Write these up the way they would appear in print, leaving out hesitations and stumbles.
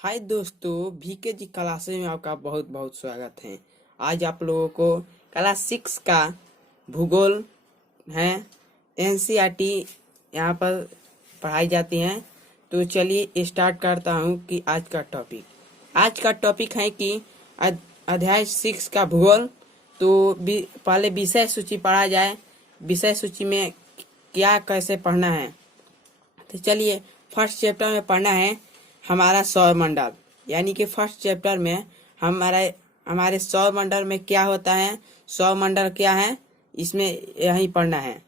हाय दोस्तों, VK जी classes में आपका बहुत बहुत स्वागत है। आज आप लोगों को क्लास 6 का भूगोल है, NCERT यहाँ पर पढ़ाई जाती हैं। तो चलिए स्टार्ट करता हूँ कि आज का टॉपिक है कि अध्याय 6 का भूगोल। तो पहले विषय सूची पढ़ा जाए, विषय सूची में क्या कैसे पढ़ना है। तो चलिए फर्स्ट चैप्टर में पढ़ना है हमारा सौर मंडल, यानी कि फर्स्ट चैप्टर में हमारे सौर मंडल में क्या होता है, सौर मंडल क्या है, इसमें यही पढ़ना है।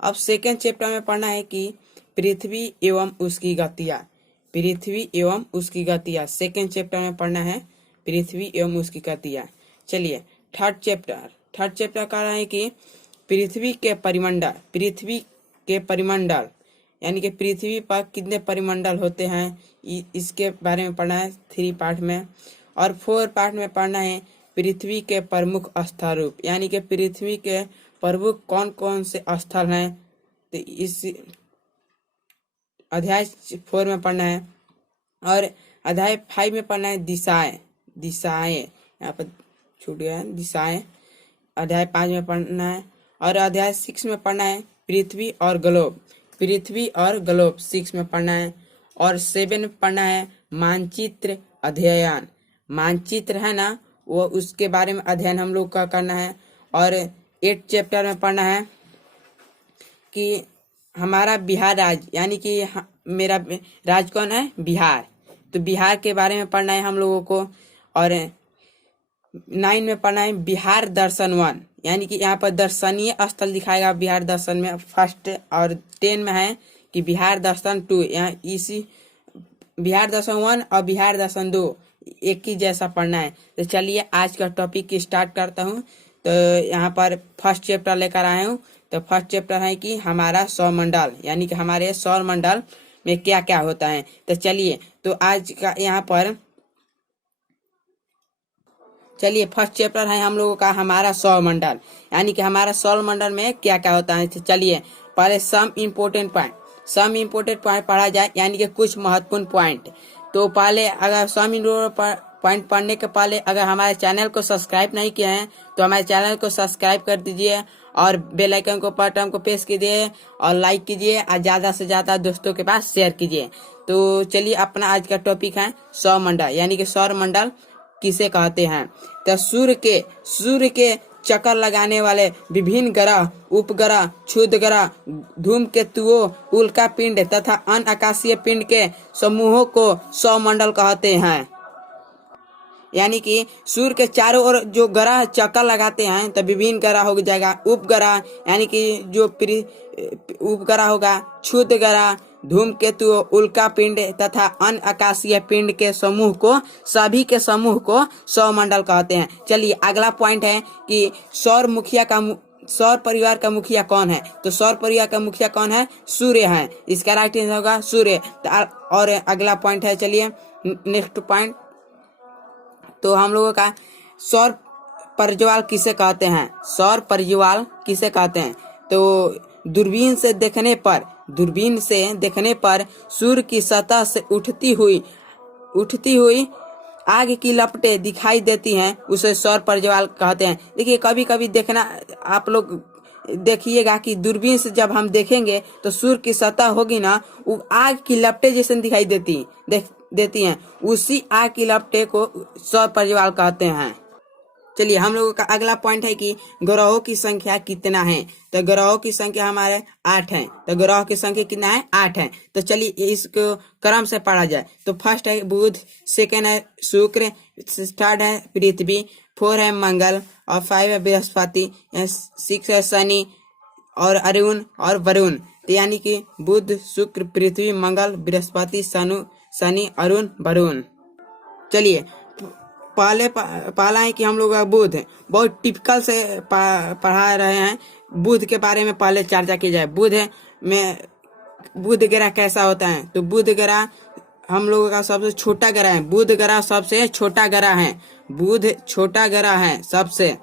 अब सेकेंड चैप्टर में पढ़ना है कि पृथ्वी एवं उसकी गतियाँ, पृथ्वी एवं उसकी गतियाँ। सेकेंड चैप्टर में पढ़ना है पृथ्वी एवं उसकी गतियाँ। चलिए थर्ड चैप्टर कह रहा है कि पृथ्वी के परिमंडल यानी कि पृथ्वी पर कितने परिमंडल होते हैं, इसके बारे में पढ़ना है 3 पार्ट में। और 4 पार्ट में पढ़ना है पृथ्वी के प्रमुख स्थल रूप, यानी कि पृथ्वी के प्रमुख कौन कौन से स्थल हैं। तो इस अध्याय 4 में पढ़ना है। और अध्याय 5 में पढ़ना है दिशाएं, यहाँ पर छूट गया है दिशाएं। अध्याय 5 में पढ़ना है। और अध्याय 6 में पढ़ना है पृथ्वी और ग्लोब 6 में पढ़ना है। और 7 में पढ़ना है मानचित्र अध्ययन, मानचित्र है ना, वो उसके बारे में अध्ययन हम लोग का करना है। और 8 चैप्टर में पढ़ना है कि हमारा बिहार राज्य, यानी कि मेरा राज्य कौन है, बिहार। तो बिहार के बारे में पढ़ना है हम लोगों को। और 9 में पढ़ना है बिहार दर्शन 1, यानी कि यहाँ पर दर्शनीय स्थल दिखाएगा बिहार दर्शन में फर्स्ट। और 10 में है कि बिहार दर्शन 2, यहाँ इसी बिहार दर्शन 1 और बिहार दर्शन 2 एक ही जैसा पढ़ना है। तो चलिए आज का टॉपिक स्टार्ट करता हूँ। तो यहाँ पर फर्स्ट चैप्टर लेकर आया हूँ। तो फर्स्ट चैप्टर है कि हमारा सौरमंडल, यानी कि हमारे सौरमंडल में क्या क्या होता है। तो चलिए, तो आज का यहाँ पर चलिए फर्स्ट चैप्टर है हम लोगों का हमारा सौरमंडल, यानी कि हमारा सौरमंडल में क्या क्या होता है। तो चलिए पहले सम इम्पोर्टेंट पॉइंट पढ़ा जाए, यानी कि कुछ महत्वपूर्ण पॉइंट। तो पहले अगर सम इम्पोर्टेंट पॉइंट पढ़ने के पहले अगर हमारे चैनल को सब्सक्राइब नहीं किया है तो हमारे चैनल को सब्सक्राइब कर दीजिए और बेल आइकन को बटन को प्रेस कीजिए और लाइक कीजिए और ज़्यादा से ज़्यादा दोस्तों के पास शेयर कीजिए। तो चलिए अपना आज का टॉपिक है सौरमंडल, यानी कि सौरमंडल किसे कहते हैं। तो सूर्य के चक्कर लगाने वाले विभिन्न ग्रह, उपग्रह, क्षुद्र ग्रह, धूमकेतुओं, उल्कापिंड तथा अन्य आकाशीय पिंड के समूहों को सौरमंडल कहते हैं। यानी कि सूर्य के चारों ओर जो ग्रह चक्कर लगाते हैं तो विभिन्न ग्रह हो जाएगा। उपग्रह यानी कि जो उपग्रह होगा, क्षुद्र ग्रह, धूमकेतु, उल्कापिंड तथा अन्य आकाशीय पिंड के समूह को, सभी के समूह को सौरमंडल कहते हैं। चलिए अगला पॉइंट है कि सौर परिवार का मुखिया कौन है। तो सौर परिवार का मुखिया कौन है, सूर्य है। इसका राइट आंसर होगा सूर्य। और अगला पॉइंट है, चलिए नेक्स्ट पॉइंट। तो हम लोगों का सौर परिवार किसे कहते हैं, सौर परिवार किसे कहते हैं। तो दूरबीन से देखने पर सूर्य की सतह से उठती हुई आग की लपटें दिखाई देती हैं, उसे सौर परिवार कहते हैं। देखिए कभी कभी देखना, आप लोग देखिएगा कि दूरबीन से जब हम देखेंगे तो सूर्य की सतह होगी ना, वो आग की लपटें जैसे दिखाई देती हैं, उसी आग की लपटें को सौर परिवार कहते हैं। चलिए हम लोगों का अगला पॉइंट है कि ग्रहों की संख्या कितना है। तो ग्रहों की संख्या हमारे 8 है। तो ग्रहों की संख्या कितना है, 8 है। तो चलिए इसको क्रम से पढ़ा जाए। तो फर्स्ट है बुध, सेकेंड है शुक्र, थर्ड है पृथ्वी, 4 है मंगल और 5 है बृहस्पति, 6 है शनि और अरुण और वरुण। तो यानी कि बुध, शुक्र, पृथ्वी, मंगल, बृहस्पति, शनि, अरुण, वरुण। चलिए पहला है कि हम लोग बुध है, बहुत टिपिकल से पढ़ा रहे हैं। बुध के बारे में पहले चर्चा की जाए। बुध ग्रह कैसा होता है। तो बुध ग्रह हम लोगों का सबसे छोटा ग्रह है। बुध ग्रह सबसे छोटा ग्रह है। बुध छोटा ग्रह है सबसे।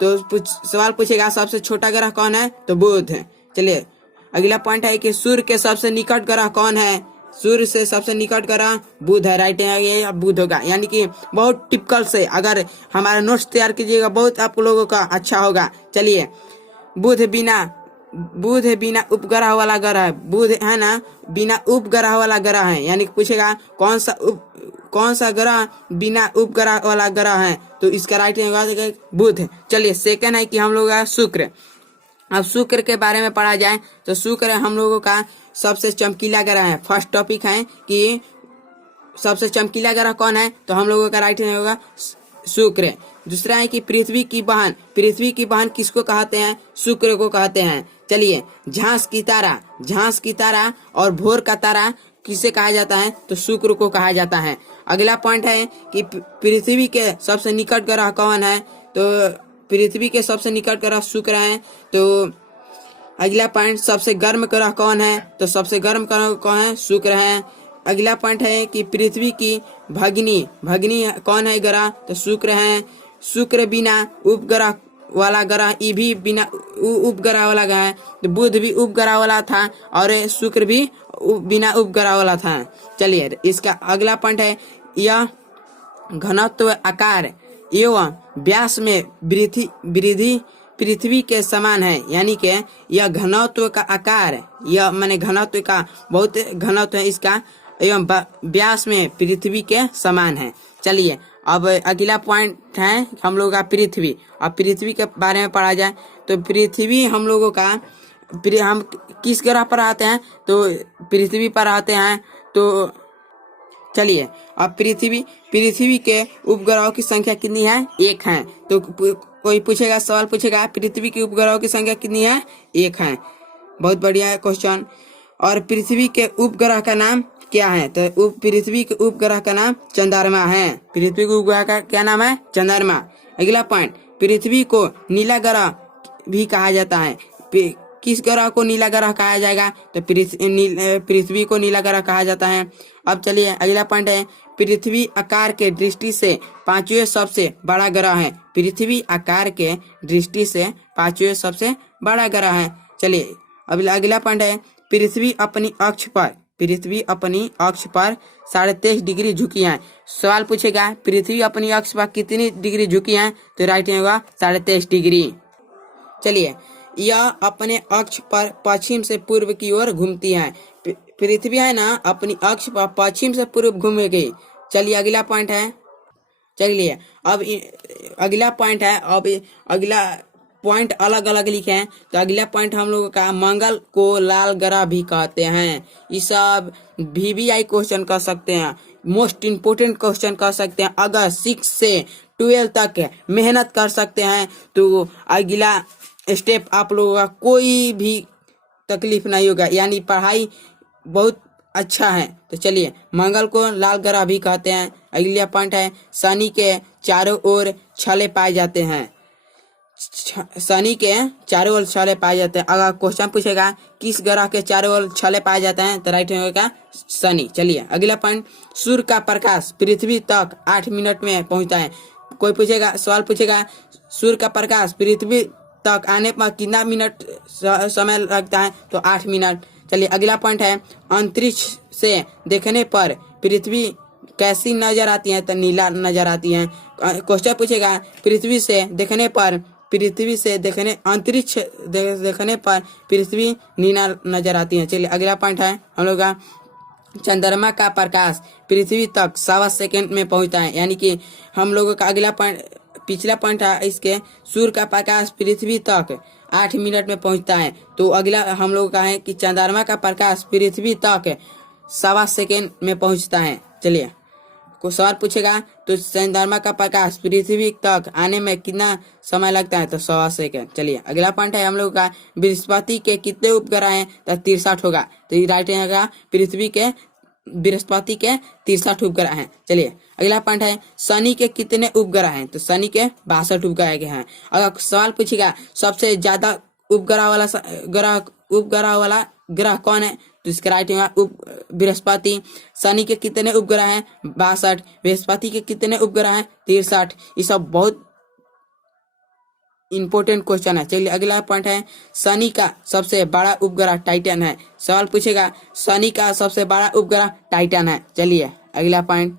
तो सवाल पूछेगा सबसे छोटा ग्रह कौन है, तो बुध है। चलिए अगला पॉइंट है कि सूर्य के सबसे निकट ग्रह कौन है। सूर्य से सबसे निकट ग्रह बुध है, राइट है, ये अब बुध होगा। यानी कि बहुत टिपिकल से अगर हमारा नोट्स तैयार कीजिएगा बहुत आप लोगों का अच्छा होगा। चलिए, बुध बिना उपग्रह वाला ग्रह है, बुध है ना बिना उपग्रह वाला ग्रह है। यानी कि पूछेगा कौन सा ग्रह बिना उपग्रह वाला ग्रह है, तो इसका राइट होगा बुध। चलिए, सेकंड है कि हम लोग का शुक्र। अब शुक्र के बारे में पढ़ा जाए तो शुक्र हम लोगों का सबसे चमकीला ग्रह है। फर्स्ट टॉपिक है कि सबसे चमकीला ग्रह कौन है, तो हम लोगों का राइट होगा शुक्र। दूसरा है कि पृथ्वी की बहन किसको कहते हैं, शुक्र को कहते हैं। चलिए, झांस की तारा और भोर का तारा किसे कहा जाता है, तो शुक्र को कहा जाता है। अगला पॉइंट है कि पृथ्वी के सबसे निकट ग्रह कौन है, तो पृथ्वी के सबसे निकट ग्रह शुक्र है। तो अगला पॉइंट, सबसे गर्म ग्रह कौन है, तो सबसे गर्म ग्रह कौन है, शुक्र है। अगला पॉइंट है कि पृथ्वी की भगिनी कौन है ग्रह, तो शुक्र है। शुक्र बिना उपग्रह वाला ग्रह, ये भी बिना उपग्रह वाला ग्रह है। तो बुध भी उपग्रह वाला था और शुक्र भी बिना उपग्रह वाला था। चलिए, इसका अगला पॉइंट है, यह घनत्व, आकार एवं व्यास में वृद्धि पृथ्वी के समान है। यानी कि यह घनत्व का आकार, यह माने घनत्व का बहुत घनत्व है इसका, एवं व्यास में पृथ्वी के समान है। चलिए, अब अगला पॉइंट है हम लोगों का पृथ्वी। अब पृथ्वी के बारे में पढ़ा जाए तो पृथ्वी हम लोगों का, हम किस ग्रह पर आते हैं, तो पृथ्वी पर आते हैं। तो चलिए, अब पृथ्वी के उपग्रहों की संख्या कितनी है, 1 है। तो कोई सवाल पूछेगा पृथ्वी के उपग्रहों की संख्या कितनी है, 1 है। बहुत बढ़िया क्वेश्चन। और पृथ्वी के उपग्रह का नाम क्या है, तो पृथ्वी के उपग्रह का नाम चंद्रमा है। पृथ्वी के उपग्रह का क्या नाम है, चंद्रमा। अगला पॉइंट, पृथ्वी को नीला ग्रह भी कहा जाता है। किस ग्रह को नीला ग्रह कहा जाएगा, तो पृथ्वी को नीला ग्रह कहा जाता है। अब चलिए, अगला पॉइंट है, पृथ्वी आकार के दृष्टि से 5वें सबसे बड़ा ग्रह है। पृथ्वी आकार के दृष्टि से 5वें सबसे बड़ा ग्रह है। चलिए, अब अगला पॉइंट है, पृथ्वी अपनी अक्ष पर 23.5 डिग्री झुकी है। सवाल पूछेगा पृथ्वी अपनी अक्ष पर कितनी डिग्री झुकी है, तो राइट होगा 23.5 डिग्री। चलिए, यह अपने अक्ष पर पश्चिम से पूर्व की ओर घूमती है। पृथ्वी है ना अपनी अक्ष पर पश्चिम से पूर्व घूमेगी। चलिए, अगला पॉइंट है। चलिए, अब अगला पॉइंट है, अब अगला पॉइंट अलग अलग लिखे हैं। तो अगला पॉइंट हम लोगों का, मंगल को लाल ग्रह भी कहते हैं। ये सब VVI क्वेश्चन कर सकते हैं, मोस्ट इम्पोर्टेंट क्वेश्चन कर सकते हैं। अगर 6 से 12 तक मेहनत कर सकते हैं तो अगला स्टेप आप लोगों का कोई भी तकलीफ नहीं होगा, यानी पढ़ाई बहुत अच्छा है। तो चलिए, मंगल को लाल ग्रह भी कहते हैं। अगला पॉइंट है, शनि के चारों ओर छले पाए जाते हैं। शनि के चारों ओर छले पाए जाते हैं। अगर क्वेश्चन पूछेगा किस ग्रह के चारों ओर छले पाए जाते हैं, तो राइट होगा शनि। चलिए, अगला पॉइंट, सूर्य का प्रकाश पृथ्वी तक 8 मिनट में पहुंचता है। कोई सवाल पूछेगा सूर्य का प्रकाश पृथ्वी तक आने पर कितना मिनट समय लगता है, तो 8 मिनट। चलिए, अगला पॉइंट है, अंतरिक्ष से देखने पर पृथ्वी कैसी नजर आती है, तो नीला नजर आती है। क्वेश्चन पूछेगा अंतरिक्ष देखने पर पृथ्वी नीला नजर आती है। चलिए, अगला पॉइंट है हम लोग का, चंद्रमा का प्रकाश पृथ्वी तक 1.25 सेकंड में पहुंचता है। यानी कि हम लोगों का अगला पॉइंट, पिछला पॉइंट है इसके, सूर्य का प्रकाश पृथ्वी तक 8 मिनट में पहुंचता है। तो अगला हम लोगों का है कि चंद्रमा का प्रकाश पृथ्वी तक 1.25 सेकंड में पहुंचता है। चलिए, को सवाल पूछेगा तो चंद्रमा का प्रकाश पृथ्वी तक आने में कितना समय लगता है, तो 1.25 सेकंड। चलिए, अगला पॉइंट है हम लोग का, बृहस्पति के कितने उपग्रह हैं, तो 63 होगा। तो ये राइट होगा, बृहस्पति के 63 उपग्रह हैं। चलिए, अगला पॉइंट है, शनि के कितने उपग्रह हैं, तो शनि के 62 उपग्रह के हैं। अगर सवाल पूछेगा सबसे ज्यादा उपग्रह वाला ग्रह कौन है, तो इसका राइट होगा बृहस्पति। शनि के कितने उपग्रह हैं, 62। बृहस्पति के कितने उपग्रह हैं, 63। ये सब बहुत इंपोर्टेंट क्वेश्चन है। चलिए अगला पॉइंट है, शनि का सबसे बड़ा उपग्रह टाइटन है। सवाल पूछेगा शनि का सबसे बड़ा उपग्रह टाइटन है। चलिए अगला पॉइंट,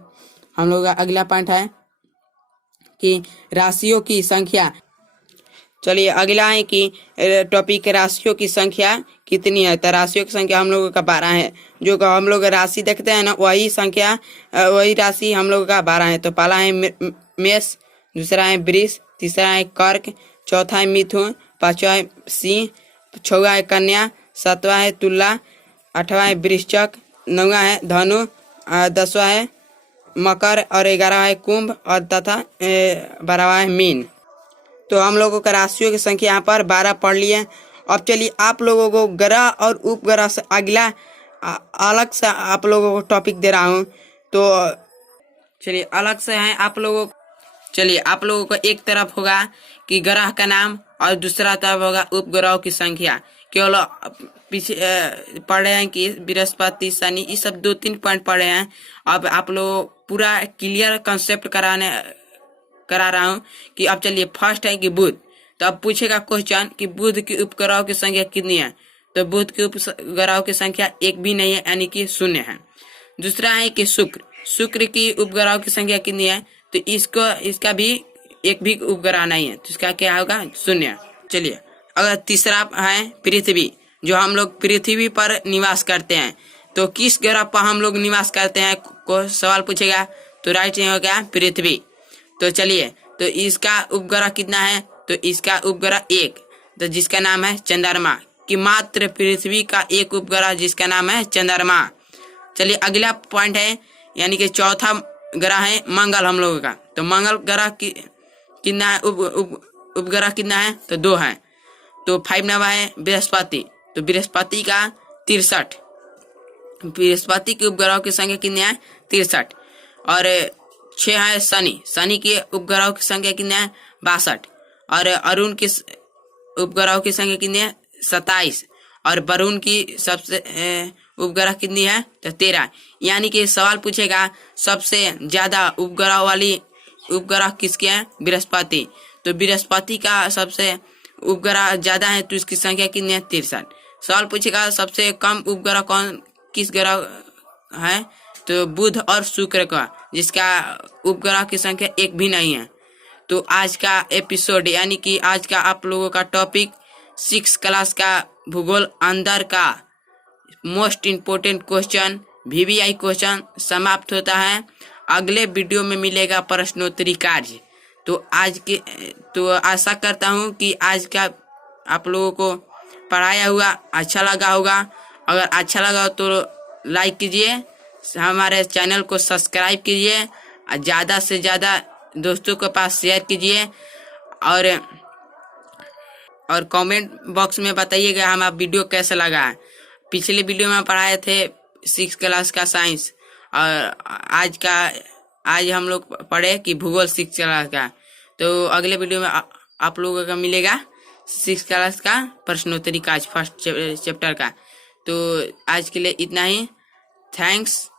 हम लोग का अगला पॉइंट है कि राशियों की संख्या। चलिए अगला है कि टॉपिक राशियों की संख्या कितनी है। तो राशियों की संख्या हम लोगों का 12 है। जो हम लोग राशि देखते हैं ना, वही संख्या वही राशि हम लोगों का 12 है। तो पहला है मेष, दूसरा है वृष, तीसरा है कर्क, चौथा है मिथुन, पांचवा है सिंह, छठवां है कन्या, सातवां है तुला, आठवां है वृश्चिक, नौवां है धनु, 10वां है मकर और 11वां है कुंभ और तथा 12वां है मीन। तो हम लोगों का राशियों की संख्या यहाँ पर 12 पढ़ लिए। अब चलिए आप लोगों को ग्रह और उपग्रह से अगला अलग से आप लोगों को टॉपिक दे रहा हूँ। तो चलिए अलग से है आप लोगों, चलिए आप लोगों को एक तरफ होगा कि ग्रह का नाम और दूसरा तरफ होगा उपग्रहों की संख्या। केवल पीछे पढ़े हैं कि बृहस्पति शनि, ये सब 2-3 पॉइंट पढ़े हैं। अब आप लोग पूरा क्लियर कंसेप्ट करा रहा हूँ कि अब चलिए फर्स्ट है कि बुध। तो अब पूछेगा क्वेश्चन कि बुध की उपग्रहों की संख्या कितनी है। तो बुध की उपग्रहों की संख्या एक भी नहीं है, यानी कि 0 है। दूसरा है कि शुक्र की उपग्रहों की संख्या कितनी है। तो इसका भी एक भी उपग्रह नहीं है, तो इसका क्या होगा 0। चलिए अगर तीसरा है पृथ्वी, जो हम लोग पृथ्वी पर निवास करते हैं। तो किस ग्रह पर हम लोग निवास करते हैं को सवाल पूछेगा। तो राइट हो गया पृथ्वी। तो चलिए तो इसका उपग्रह कितना है। तो इसका उपग्रह 1, तो जिसका नाम है चंद्रमा, कि मात्र पृथ्वी का एक उपग्रह जिसका नाम है चंद्रमा। चलिए अगला पॉइंट है, यानी कि चौथा ग्रह है मंगल हम लोगों का। तो मंगल ग्रह कितना है, उपग्रह कितना है। तो 2 है। तो 5 नंबर है बृहस्पति। तो बृहस्पति का 63, बृहस्पति के उपग्रहों की संख्या कितनी है 63। और 6 है शनि के उपग्रहों की संख्या कितनी है 62। और अरुण के उपग्रहों की संख्या कितनी है 27। और वरुण की सबसे उपग्रह कितनी है तो 13। यानी कि सवाल पूछेगा सबसे ज्यादा उपग्रह वाली उपग्रह किसके हैं, बृहस्पति। तो बृहस्पति का सबसे उपग्रह ज्यादा है, तो इसकी संख्या कितनी है 63। सवाल पूछेगा सबसे कम उपग्रह किस ग्रह है, तो बुध और शुक्र का, जिसका उपग्रह की संख्या एक भी नहीं है। तो आज का एपिसोड यानी कि आज का आप लोगों का टॉपिक 6 क्लास का भूगोल अंदर का most important question VVI question समाप्त होता है। अगले वीडियो में मिलेगा प्रश्नोत्तरी कार्य। तो आशा करता हूँ कि आज का आप लोगों को पढ़ाया हुआ अच्छा लगा होगा। अगर अच्छा लगा तो लाइक कीजिए, हमारे चैनल को सब्सक्राइब कीजिए और ज़्यादा से ज़्यादा दोस्तों के पास शेयर कीजिए। और कमेंट बॉक्स में बताइएगा हमारा वीडियो कैसा लगा। पिछले वीडियो में पढ़ाए थे 6 क्लास का साइंस, और आज हम लोग पढ़े कि भूगोल 6 क्लास का। तो अगले वीडियो में आप लोगों का मिलेगा 6 क्लास का प्रश्नोत्तरी कार्य फर्स्ट चैप्टर का। तो आज के लिए इतना ही। थैंक्स।